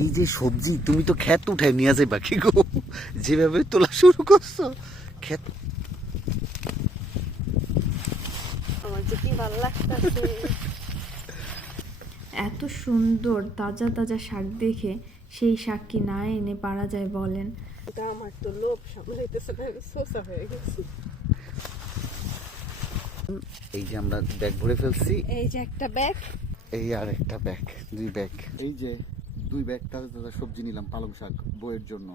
এই যে সবজি তুমি তো ক্ষেত উঠায় নিয়ে যাই বাকি গো। যেভাবে তোলা শুরু করছ ক্ষেত। এত সুন্দর তাজা তাজা শাক দেখে সেই শাক কি না এনে পারা যায় বলেন। আমার তো লোভ সামলাইতেছে না সোসা হয়ে গেছি। এই যে আমরা ব্যাগ ভরে ফেলছি। এই যে একটা ব্যাগ। এই আর একটা ব্যাগ দুই ব্যাগ। এই যে দুই ব্যাগ তাজা তাজা সবজি নিলাম, পালং শাক, বইয়ের জন্য।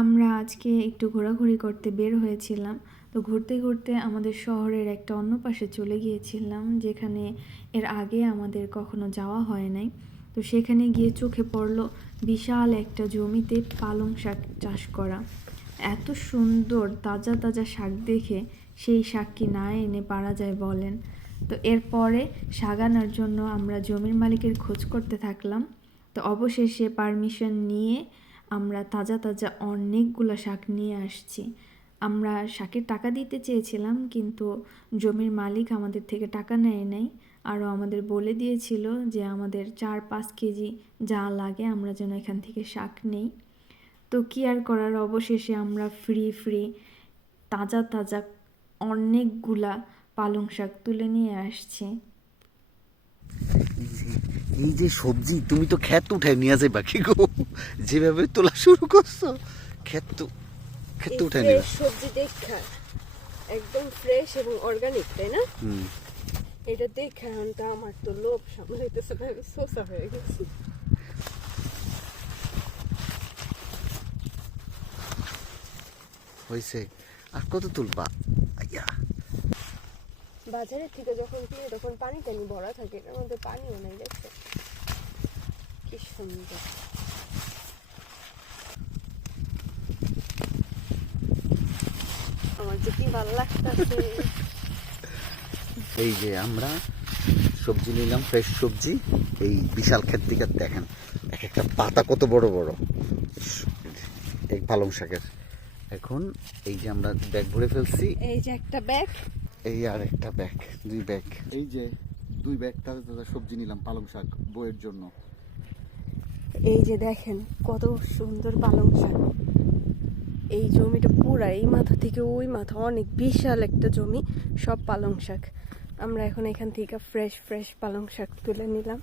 আমরা আজকে একটু ঘোরাঘুরি করতে বের হয়েছিলাম। তো ঘুরতে ঘুরতে আমাদের শহরের একটা অন্য পাশে চলে গিয়েছিলাম, যেখানে এর আগে আমাদের কখনো যাওয়া হয় নাই। তো সেখানে গিয়ে চোখে পড়ল বিশাল একটা জমিতে পালং শাক চাষ করা। এত সুন্দর তাজা তাজা শাক দেখে সেই শাক কি না এনে পারা যায় বলেন। তো এরপরে শাক আনার জন্য আমরা জমির মালিকের খোঁজ করতে থাকলাম। তো অবশেষে পারমিশন নিয়ে আমরা তাজা তাজা অনেকগুলো শাক নিয়ে আসছি। আমরা শাকের টাকা দিতে চেয়েছিলাম, কিন্তু জমির মালিক আমাদের থেকে টাকা নেয় নাই। আরও আমাদের বলে দিয়েছিল যে আমাদের চার পাঁচ কেজি যা লাগে আমরা যেন এখান থেকে শাক নেই। তো কি আর করার? অবশেষে আমরা ফ্রি ফ্রি তাজা তাজা অনেকগুলা পালং শাক তুলে নিয়ে আসছি। এই যে- সবজি তুমি তো ক্ষেত উঠাই নিয়ে যাই বাকি গো? যেভাবে তোলা শুরু করছ ক্ষেত তো ক্ষেত তো উঠাই নিয়ে সবজি দেখা। একদম ফ্রেশ এবং অর্গানিক তাই না? হুম। এটা দেখে এখন তো আমার তো লোভ সামলাইতেছে না আমি সোসা হয়ে গেছি। হয়েছে আর কত তুলবা? আইয়া। বাজারের থেকে যখন কিনে তখন পানি টানি ভরা থাকে এটার মধ্যে পানিও নেই দেখছে? কি সুন্দর। আমার যে কি ভালো লাগতেছে। এই যে আমরা সবজি নিলাম ফ্রেশ সবজি। এই বিশাল ক্ষেত থেকে দেখেন এক একটা পাতা কত বড় বড়। এই পালং শাকের। এখন এই যে আমরা ব্যাগ ভরে ফেলছি। এই যে একটা ব্যাগ। এই আর একটা ব্যাগ দুই ব্যাগ। এই যে দুই ব্যাগ তাজা তাজা সবজি নিলাম পালং শাক বইয়ের জন্য। এই যে দেখেন কত সুন্দর পালং শাক। এই জমিটা পুরা এই মাথা থেকে ওই মাথা অনেক বিশাল একটা জমি সব পালং শাক। আমরা এখন এখান থেকে ফ্রেশ ফ্রেশ পালং শাক তুলে নিলাম।